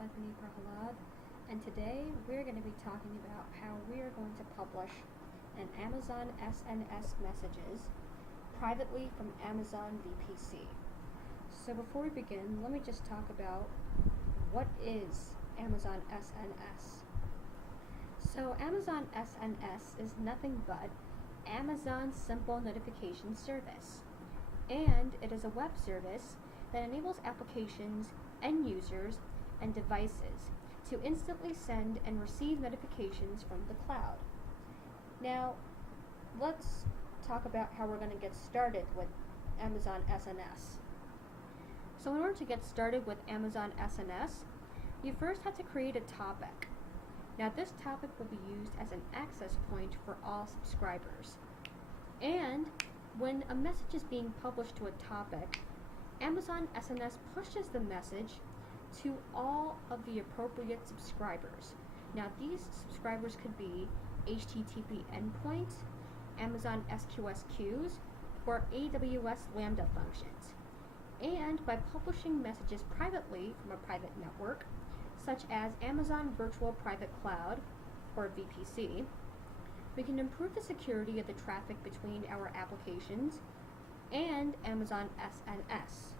Padmini Prahlad, and today we're going to be talking about how we are going to publish an Amazon SNS messages privately from Amazon VPC. So before we begin, let me just talk about what is Amazon SNS. So Amazon SNS is nothing but Amazon's simple notification service, and it is a web service that enables applications, end users, and devices to instantly send and receive notifications from the cloud. Now, let's talk about how we're going to get started with Amazon SNS. So in order to get started with Amazon SNS, you first have to create a topic. Now this topic will be used as an access point for all subscribers. And when a message is being published to a topic, Amazon SNS pushes the message to all of the appropriate subscribers. Now these subscribers could be HTTP Endpoint, Amazon SQS queues, or AWS Lambda functions. And by publishing messages privately from a private network, such as Amazon Virtual Private Cloud, or VPC, we can improve the security of the traffic between our applications and Amazon SNS.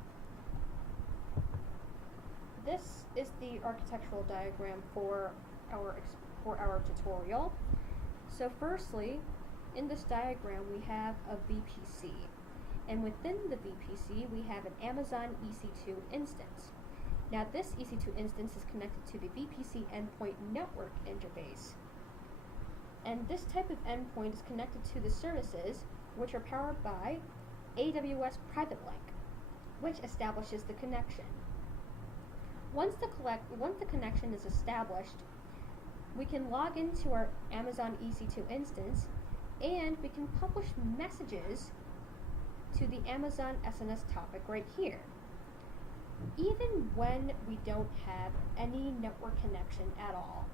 This is the architectural diagram for our tutorial. So firstly, in this diagram we have a VPC, and within the VPC we have an Amazon EC2 instance. Now this EC2 instance is connected to the VPC endpoint network interface. And this type of endpoint is connected to the services which are powered by AWS Private Link, which establishes the connection. Once the connection is established, we can log into our Amazon EC2 instance and we can publish messages to the Amazon SNS topic right here. Even when we don't have any network connection at all,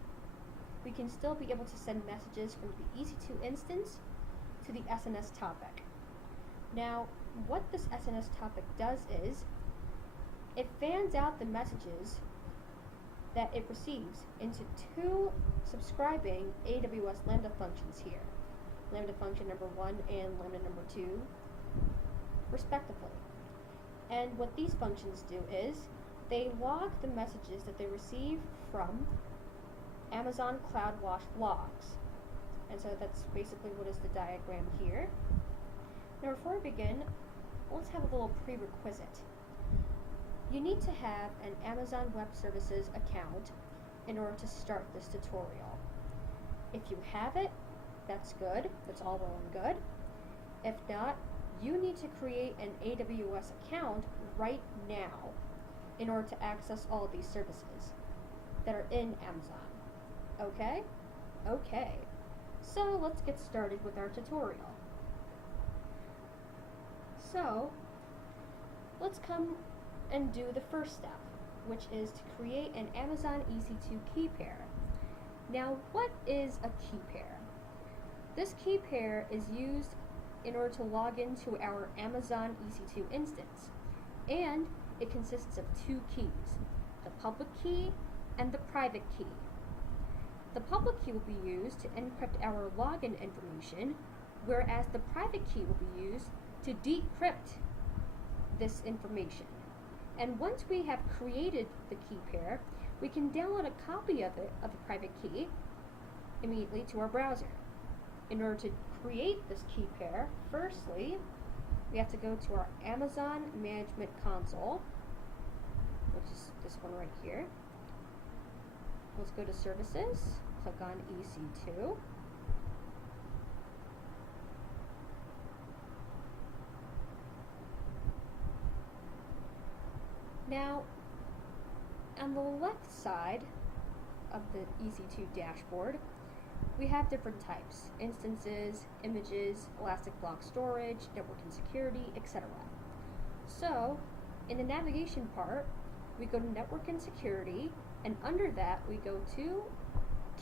we can still be able to send messages from the EC2 instance to the SNS topic. Now, what this SNS topic does is, it fans out the messages that it receives into two subscribing AWS Lambda functions here, Lambda function number 1 and Lambda number 2, respectively. And what these functions do is, they log the messages that they receive from Amazon CloudWatch logs. And so that's basically what is the diagram here. Now before we begin, let's have a little prerequisite. You need to have an Amazon Web Services account in order to start this tutorial. If you have it, that's good, that's all well and good. If not, you need to create an AWS account right now in order to access all of these services that are in Amazon. Okay? Okay. So let's get started with our tutorial. So, let's come and do the first step, which is to create an Amazon EC2 key pair. Now, what is a key pair? This key pair is used in order to log into our Amazon EC2 instance, and it consists of two keys, the public key and the private key. The public key will be used to encrypt our login information, whereas the private key will be used to decrypt this information. And once we have created the key pair, we can download a copy of the private key immediately to our browser. In order to create this key pair, firstly, we have to go to our Amazon Management Console, which is this one right here. Let's go to Services, click on EC2. Now, on the left side of the EC2 dashboard, we have different types: instances, images, elastic block storage, network and security, etc. So, in the navigation part, we go to network and security, and under that we go to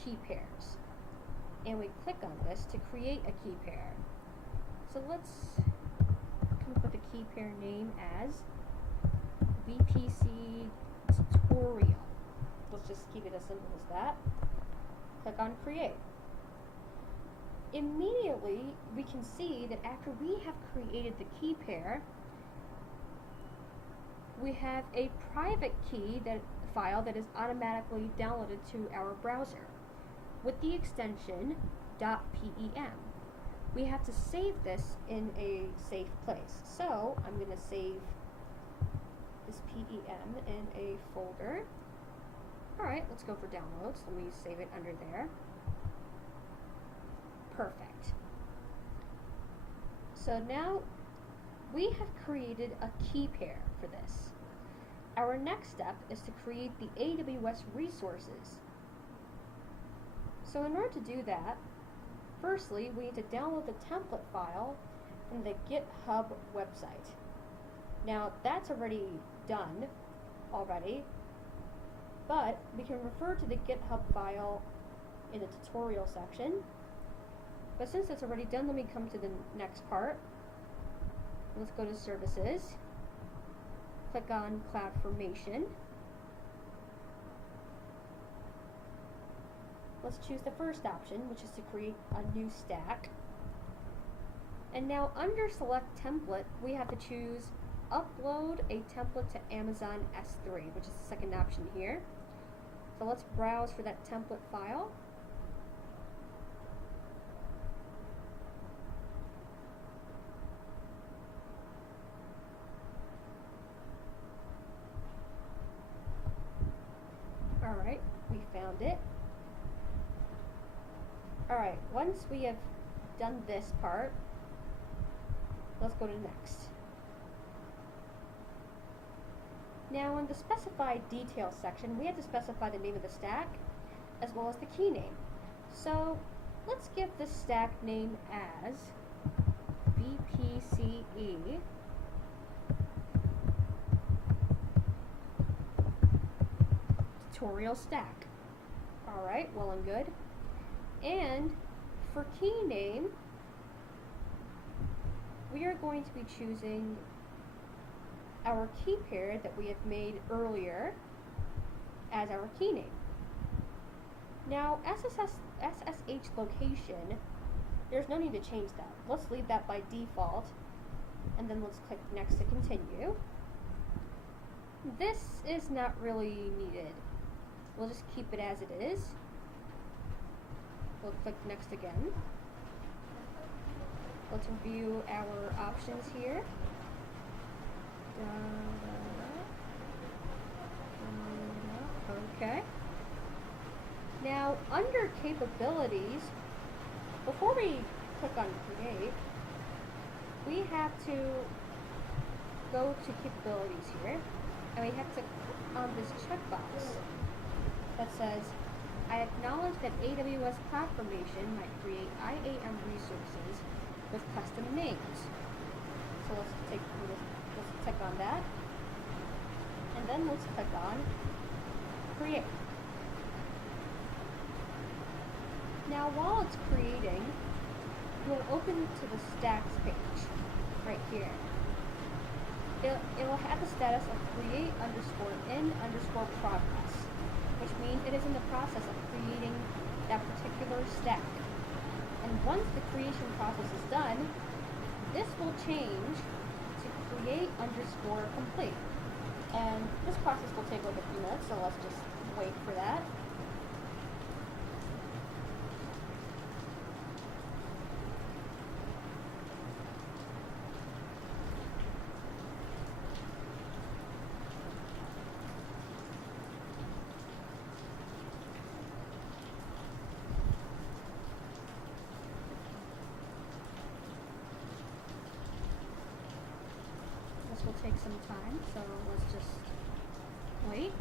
key pairs. And we click on this to create a key pair. So let's come up with a key pair name as VPC tutorial. just keep it as simple as that. Click on Create. Immediately, we can see that after we have created the key pair, we have a private key file that is automatically downloaded to our browser with the extension .pem. We have to save this in a safe place. So I'm going to save this PEM in a folder. Alright, let's go for downloads. Let me save it under there. Perfect. So now we have created a key pair for this. Our next step is to create the AWS resources. So in order to do that, firstly, we need to download the template file from the GitHub website. Now, that's already done already, but we can refer to the GitHub file in the tutorial section. But since it's already done, let me come to the next part. Let's go to Services. Click on CloudFormation. Let's choose the first option, which is to create a new stack. And now under Select Template, we have to choose Upload a template to Amazon S3, which is the second option here. So let's browse for that template file. Alright, we found it. Alright, once we have done this part, let's go to next. Now in the specify details section, we have to specify the name of the stack as well as the key name. So let's give this stack name as VPCE tutorial stack. Alright, well and good. And for key name, we are going to be choosing our key pair that we have made earlier as our key name. Now, SSH location, there's no need to change that. Let's leave that by default, and then let's click Next to continue. This is not really needed. We'll just keep it as it is. We'll click Next again. Let's review our options here. Okay. Now, under capabilities, before we click on Create, we have to go to capabilities here, and we have to click on this checkbox that says, I acknowledge that AWS CloudFormation might create IAM resources with custom names. So let's click on that, and then let's click on Create. Now while it's creating, you'll open to the stacks page right here. It will have the status of create_in_progress, which means it is in the process of creating that particular stack. And once the creation process is done, this will change to create_complete. And this process will take like a few minutes, so let's just wait for that. This will take some time, so let's just wait.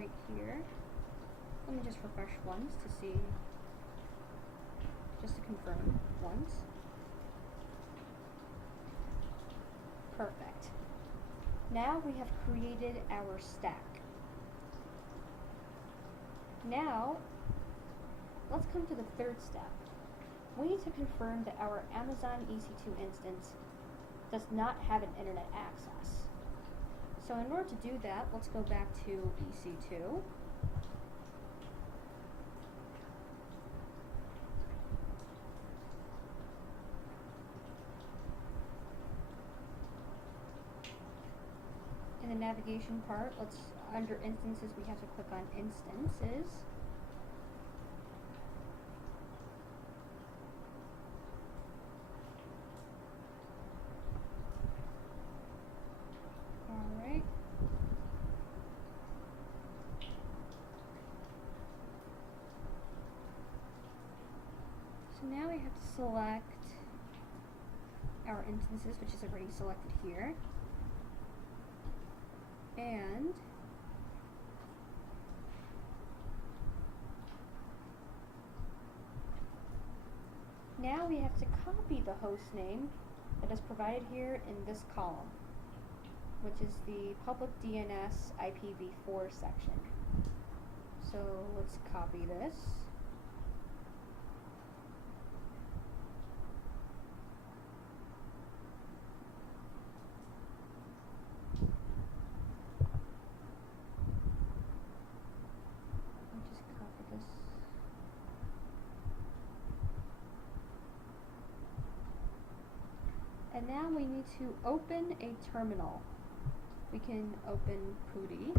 right here. Let me just refresh once to see, just to confirm once. Perfect. Now we have created our stack. Now, let's come to the third step. We need to confirm that our Amazon EC2 instance does not have an internet access. So in order to do that, let's go back to EC2. In the navigation part, under instances, we have to click on instances. Alright. So now we have to select our instances, which is already selected here. And now we have to copy the host name that is provided here in this column, which is the public DNS IPv4 section. So let's copy this. And now we need to open a terminal. We can open PuTTY.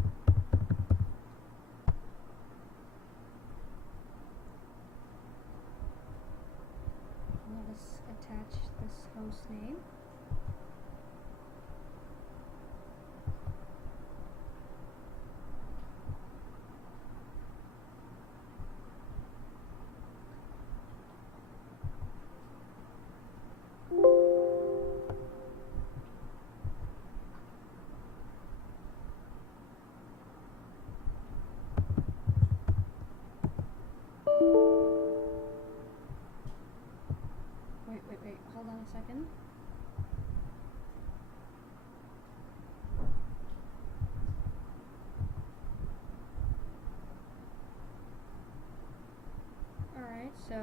Let us attach this host name. Wait, hold on a second. Alright, so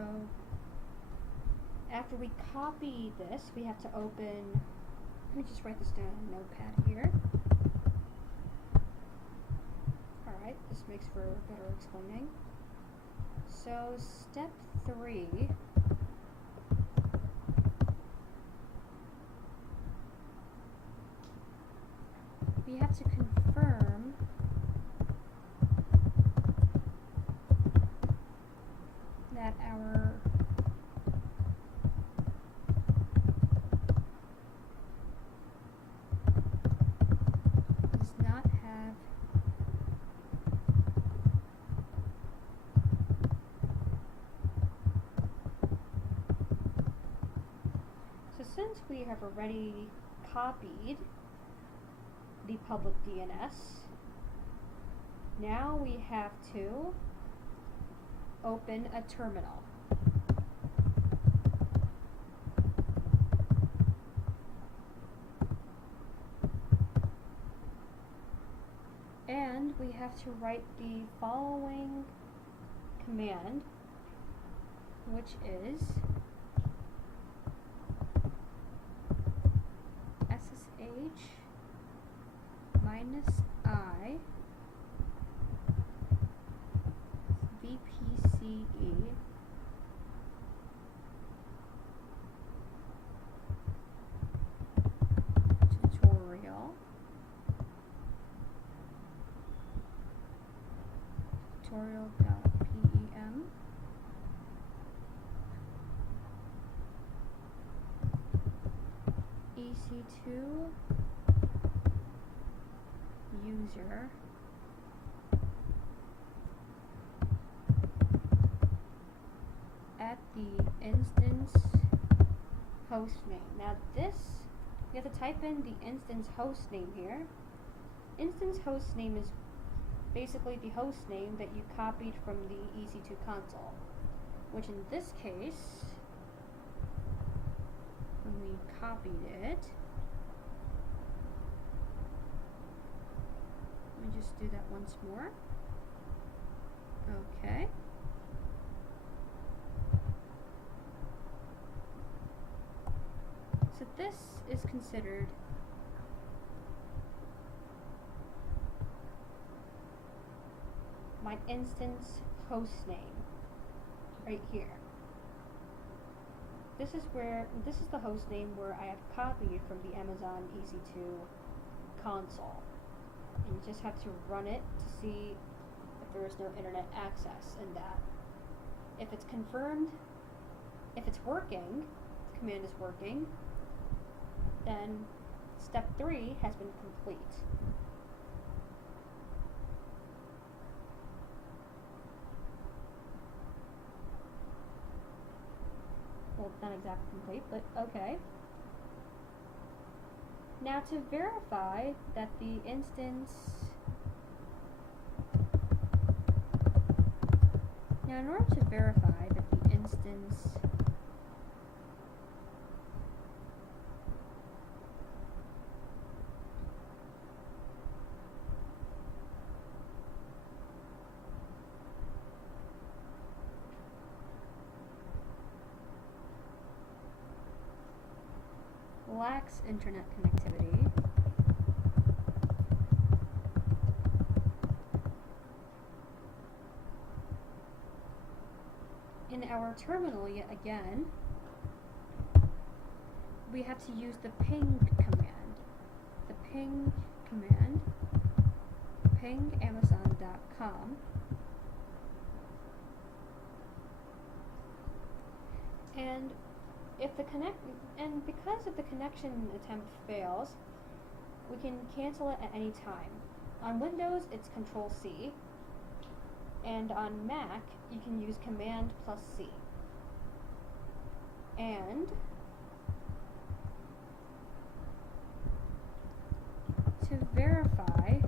after we copy this, we have to open, let me just write this down in Notepad here. Alright, this makes for better explaining. So step 3, we have to confirm that our does not have so since we have already copied the public DNS, now we have to open a terminal. And we have to write the following command, which is SSH -I VPCE tutorial.pem EC2 user at the instance host name. Now this, you have to type in the instance host name here. Instance host name is basically the host name that you copied from the EC2 console, which in this case, when we copied it, let me just do that once more. Okay. So this is considered my instance host name right here. This is the host name where I have copied from the Amazon EC2 console. And you just have to run it to see if there is no internet access in that. If it's confirmed, if it's working, the command is working, then step 3 has been complete. Well, not exactly complete, but okay. Now to verify that the instance... Now in order to verify that the instance lacks internet connectivity, in our terminal yet again, we have to use the ping command. The ping command, ping amazon.com, and because if the connection attempt fails, we can cancel it at any time. On Windows, it's Control-C, and on Mac, you can use Command plus C. And to verify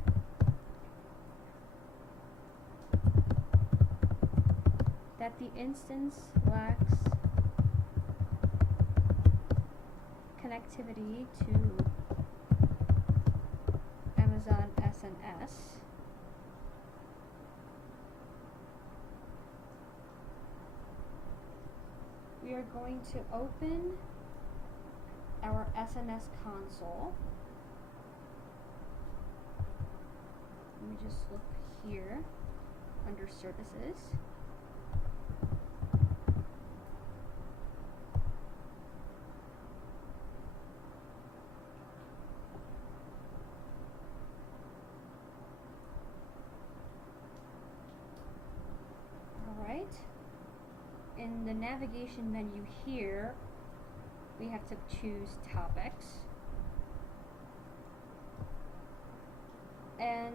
that the instance lacks connectivity to Amazon SNS, we are going to open our SNS console. Let me just look here under services. In the navigation menu here, we have to choose topics. And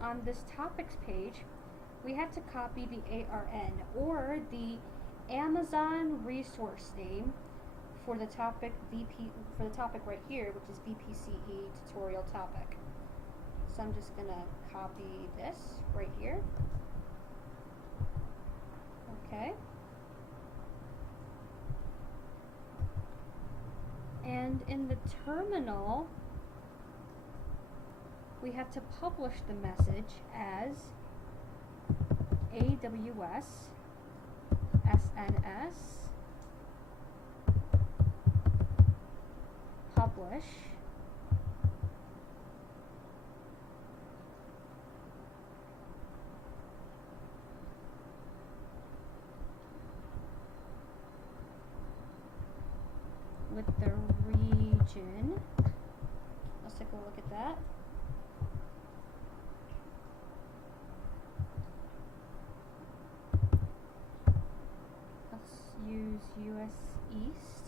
on this topics page, we have to copy the ARN, or the Amazon resource name for the topic right here, which is VPCE tutorial topic. So I'm just gonna copy this right here. Okay. And in the terminal, we have to publish the message as AWS SNS publish with the region. Let's take a look at that. Let's use US East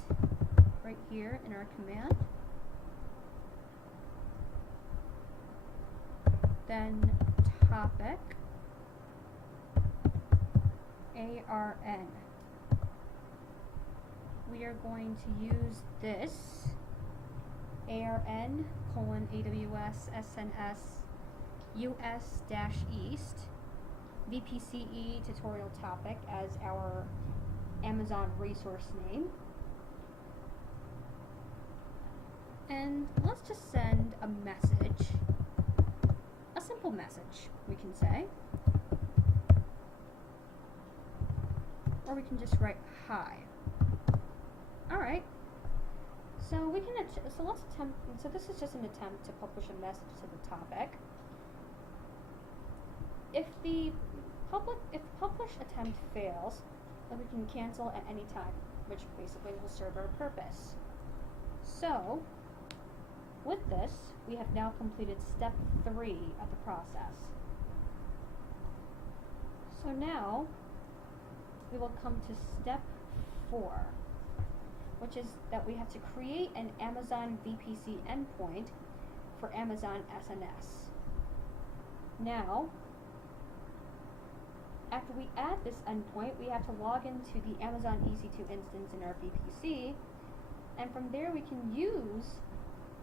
right here in our command. Then topic ARN. We are going to use this ARN : AWS SNS US-East, VPCE tutorial topic as our Amazon resource name. And let's just send a message, a simple message, we can say. Or we can just write hi. Alright. So we can let's attempt, so this is just an attempt to publish a message to the topic. If the publish attempt fails, then we can cancel at any time, which basically will serve our purpose. So, with this, we have now completed step 3 of the process. So now, we will come to step 4, which is that we have to create an Amazon VPC endpoint for Amazon SNS. Now, after we add this endpoint, we have to log into the Amazon EC2 instance in our VPC, and from there we can use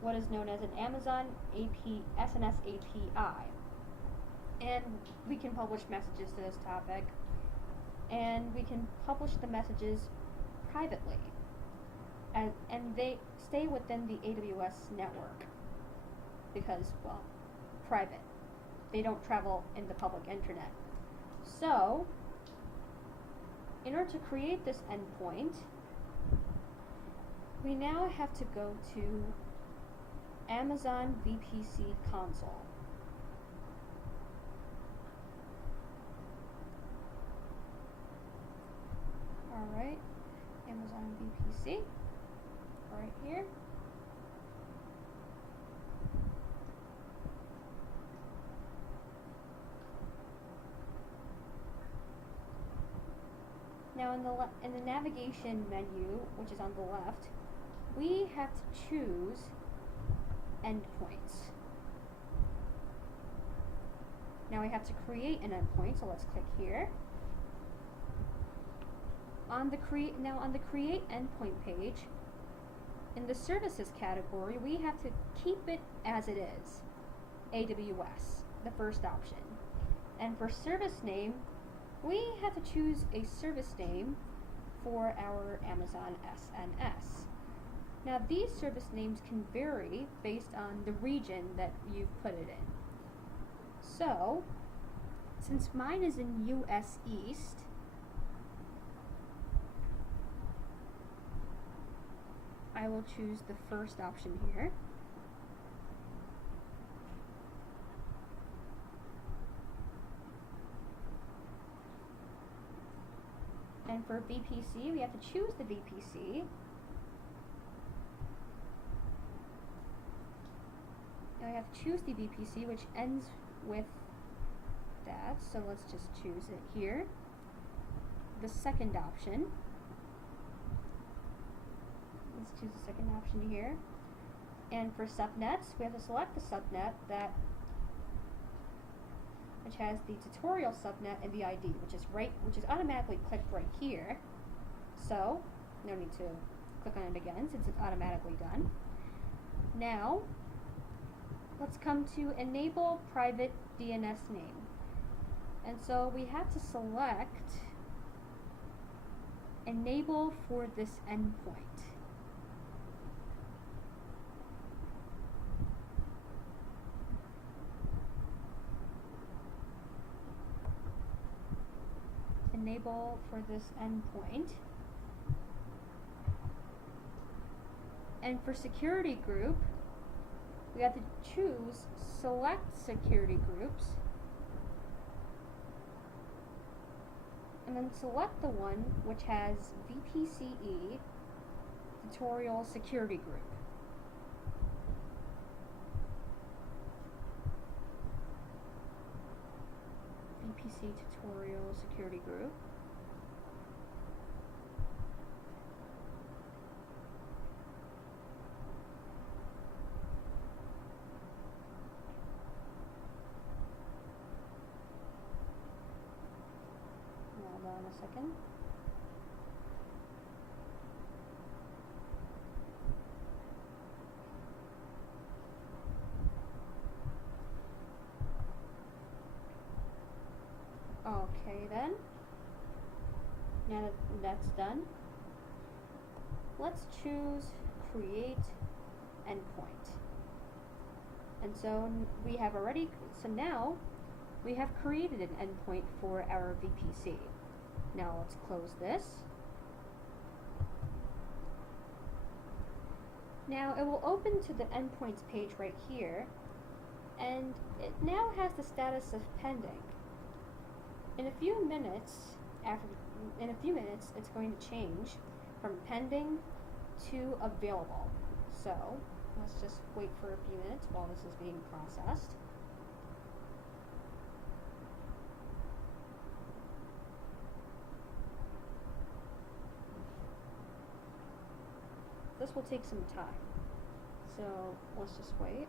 what is known as an Amazon SNS API. And we can publish messages to this topic, and we can publish the messages privately, and they stay within the AWS network because, well, private. They don't travel in the public internet. So, in order to create this endpoint, we now have to go to Amazon VPC console. Alright, Amazon VPC, right here. Now in the navigation menu, which is on the left, we have to choose endpoints. Now we have to create an endpoint, so let's click here. On the create endpoint page, in the services category, we have to keep it as it is, AWS, the first option. And for service name, we have to choose a service name for our Amazon SNS. Now these service names can vary based on the region that you've put it in. So, since mine is in US East, I will choose the first option here. And for VPC, we have to choose the VPC. Now we have to choose the VPC, which ends with that. So let's just choose it here. The second option. Let's choose the second option here. And for subnets, we have to select the subnet which has the tutorial subnet and the ID, which is automatically clicked right here. So, no need to click on it again since it's automatically done. Now, let's come to enable private DNS name. And so we have to select enable for this endpoint. Enable for this endpoint. And for security group, we have to choose select security groups, and then select the one which has VPCE tutorial security group. VPC tutorial security group. Hold on a second. Okay then. Now that that's done, let's choose Create Endpoint. And so we have already, so now we have created an endpoint for our VPC. Now let's close this. Now it will open to the endpoints page right here, and it now has the status of pending. In a few minutes, it's going to change from pending to available. So let's just wait for a few minutes while this is being processed. This will take some time, so let's just wait.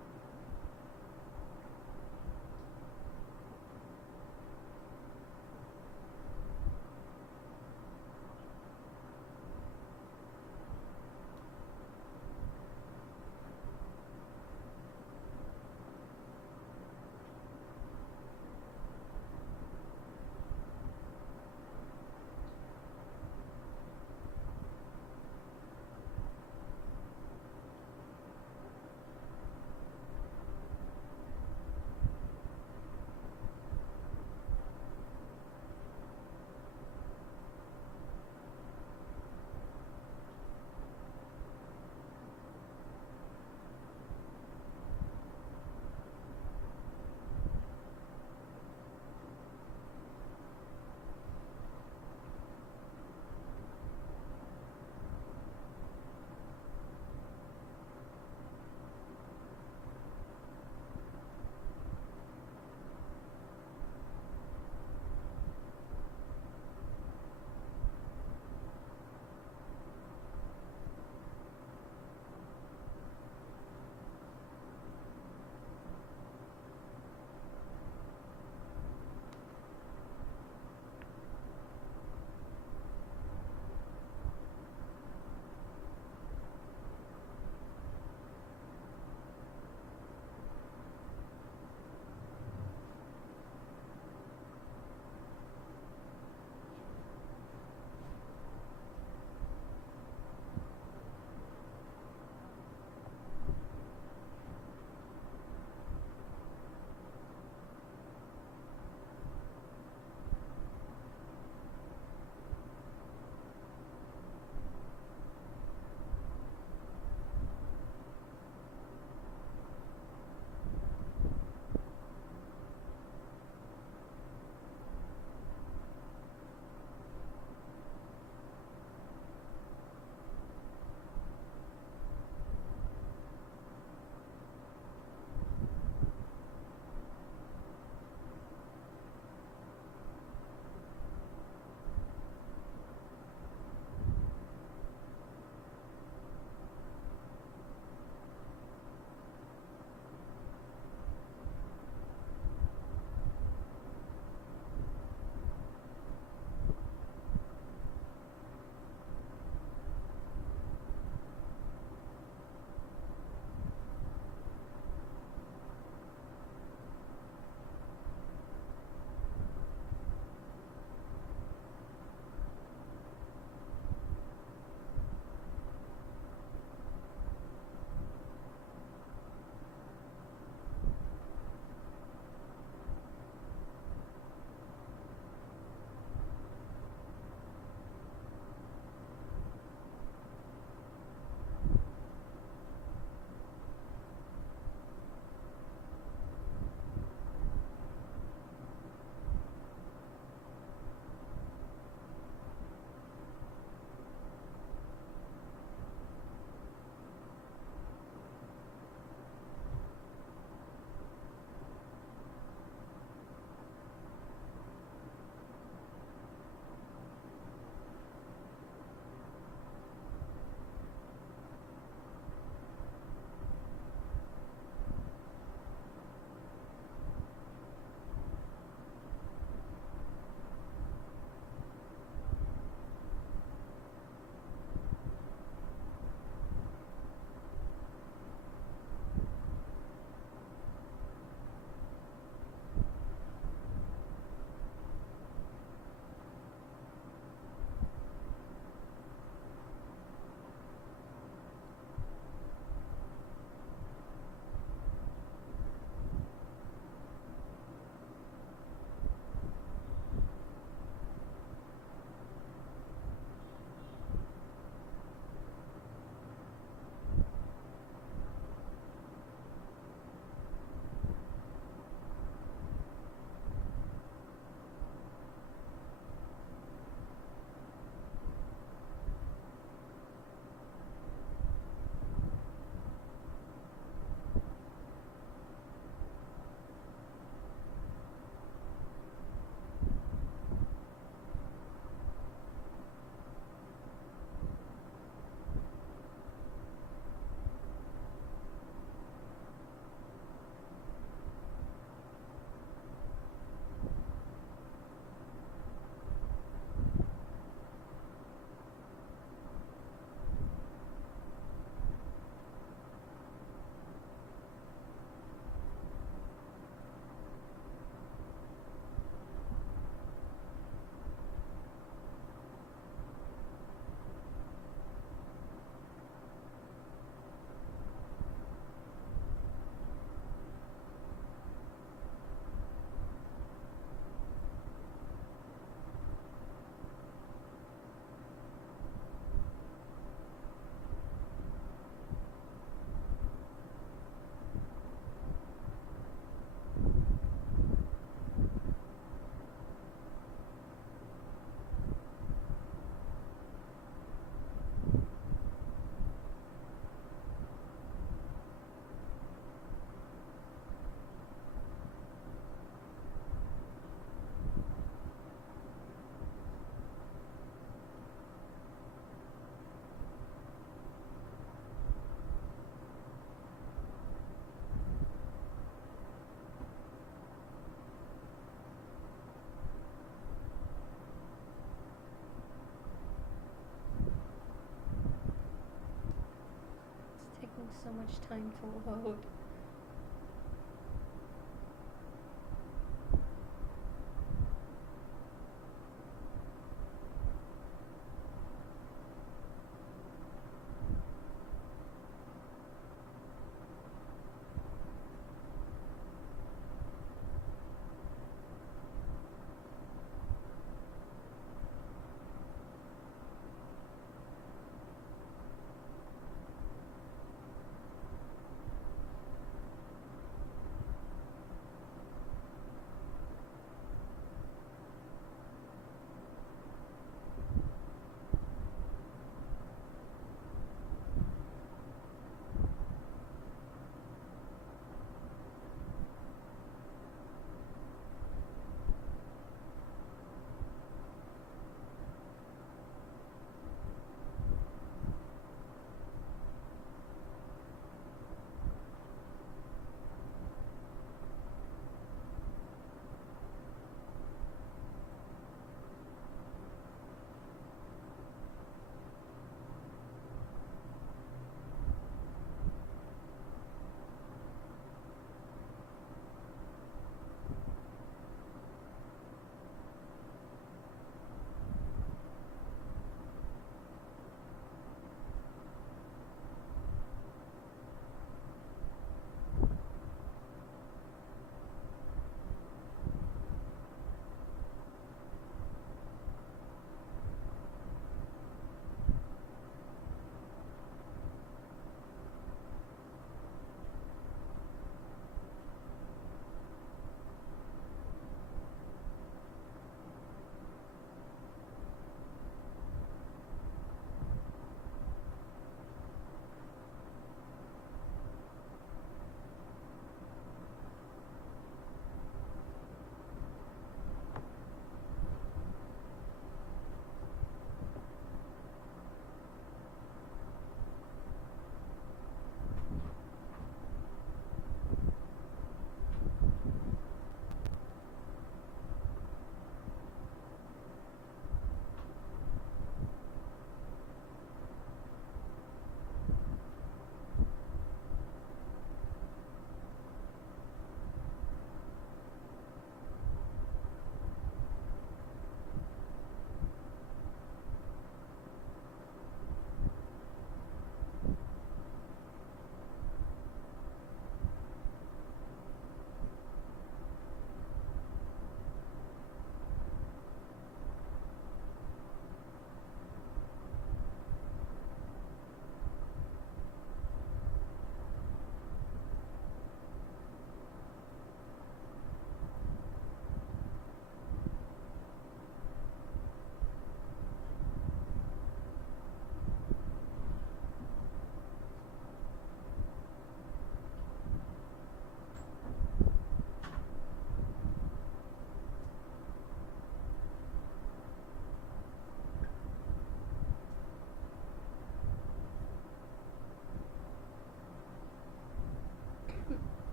much time to load.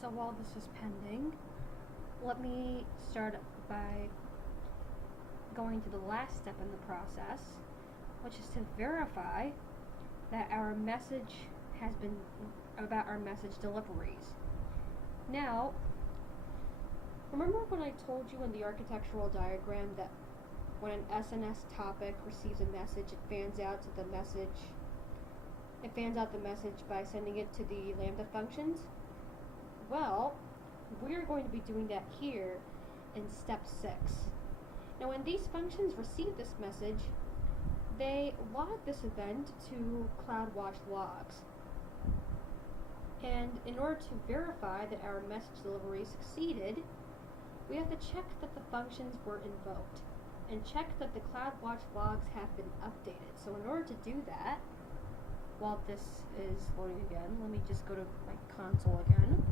So while this is pending, let me start by going to the last step in the process, which is to verify that our message has been about our message deliveries. Now, remember when I told you in the architectural diagram that when an SNS topic receives a message, it fans out the message by sending it to the Lambda functions? Well, we're going to be doing that here in step 6. Now, when these functions receive this message, they log this event to CloudWatch logs. And in order to verify that our message delivery succeeded, we have to check that the functions were invoked and check that the CloudWatch logs have been updated. So in order to do that, while this is loading again, let me just go to my console again.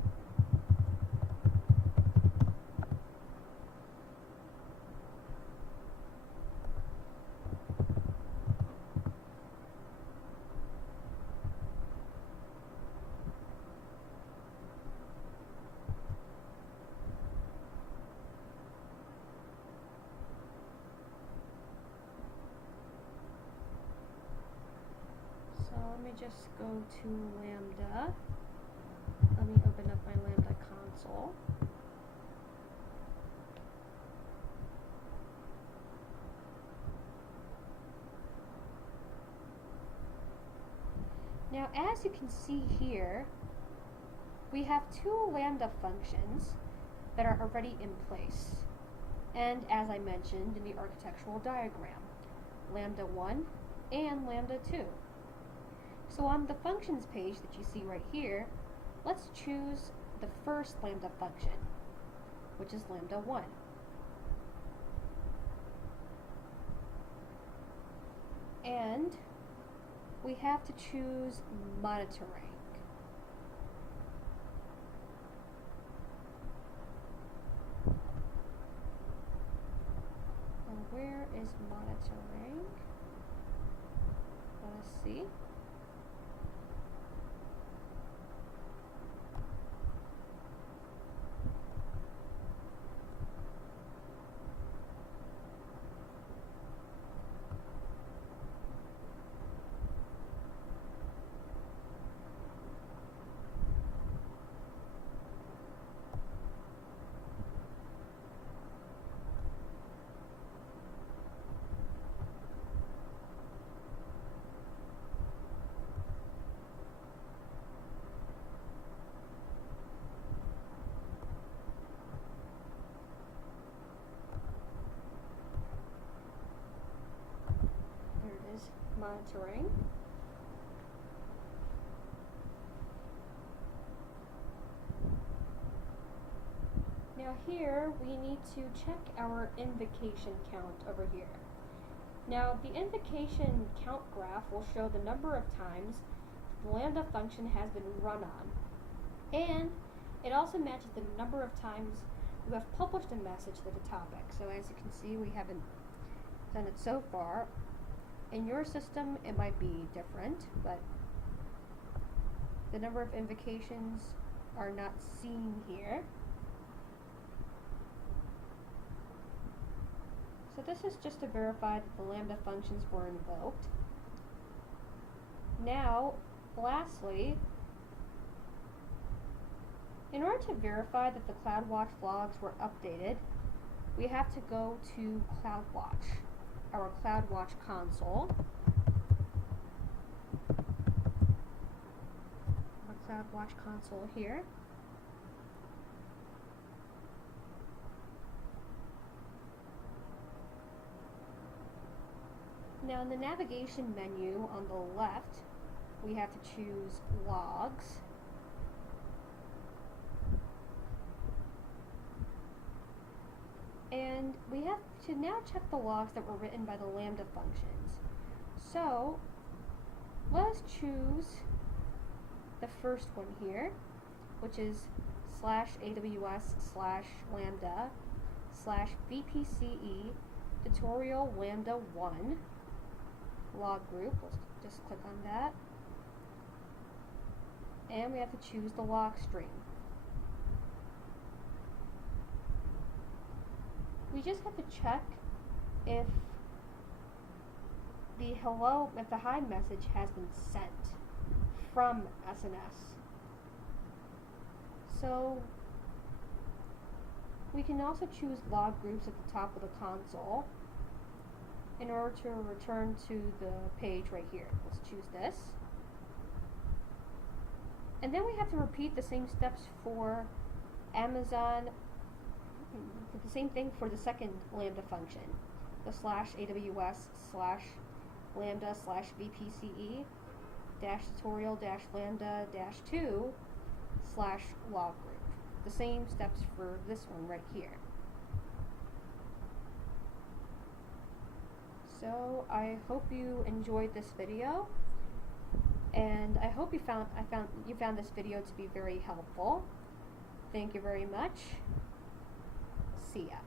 Let me just go to Lambda. Let me open up my Lambda console. Now, as you can see here, we have 2 Lambda functions that are already in place. And as I mentioned in the architectural diagram, Lambda 1 and Lambda 2. So on the functions page that you see right here, let's choose the first Lambda function, which is Lambda 1. And we have to choose monitoring. And where is monitoring? Let us see. Monitoring. Now here we need to check our invocation count over here. Now the invocation count graph will show the number of times the Lambda function has been run on, and it also matches the number of times you have published a message to the topic. So as you can see, we haven't done it so far. In your system, it might be different, but the number of invocations are not seen here. So this is just to verify that the Lambda functions were invoked. Now, lastly, in order to verify that the CloudWatch logs were updated, we have to go to CloudWatch, our CloudWatch console. Our CloudWatch console here. Now in the navigation menu on the left, we have to choose logs. And we have to now check the logs that were written by the Lambda functions. So let us choose the first one here, which is /AWS/Lambda/VPCE tutorial Lambda 1 log group. Let's just click on that. And we have to choose the log stream. we just have to check if the hi message has been sent from SNS. So we can also choose log groups at the top of the console in order to return to the page right here. Let's choose this. And then we have to repeat the same steps for Amazon, the same thing for the second Lambda function, the /AWS/Lambda/VPCE /tutorial-Lambda-2/log group. The same steps for this one right here. So I hope you enjoyed this video, and I hope you found this video to be very helpful. Thank you very much. See ya.